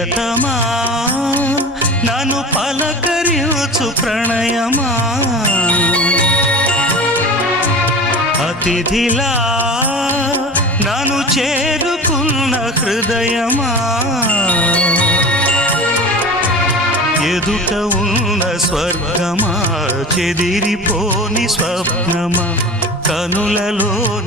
ప్రియతమా నన్ను పలకరించు ప్రణయమా అతిథిలా నన్ను చేరుకున్న హృదయమా ఎదుట ఉన్న స్వర్గమా చెదిరిపోని స్వప్నమా కనులలో